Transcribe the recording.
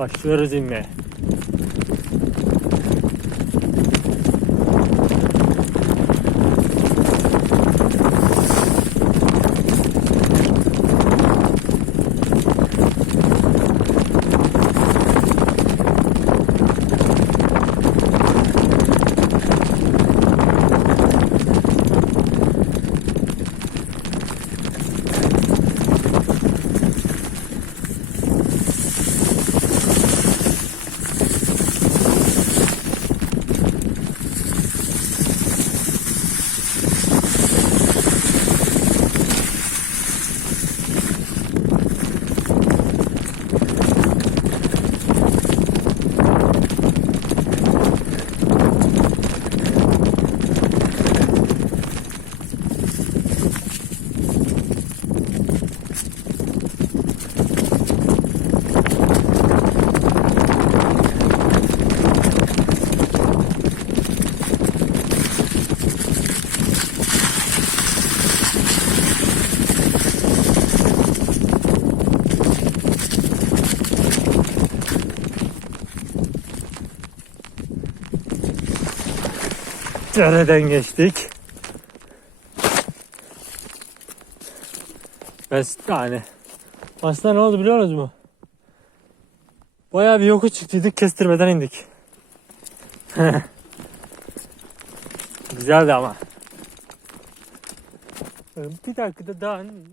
Başlıyoruz inmeye. Dereden geçtik. Ve yani aslında ne oldu biliyor musunuz mu? Bayağı bir yokuş çıktıydık kestirmeden indik. Güzeldi ama. Bir dakikada dağın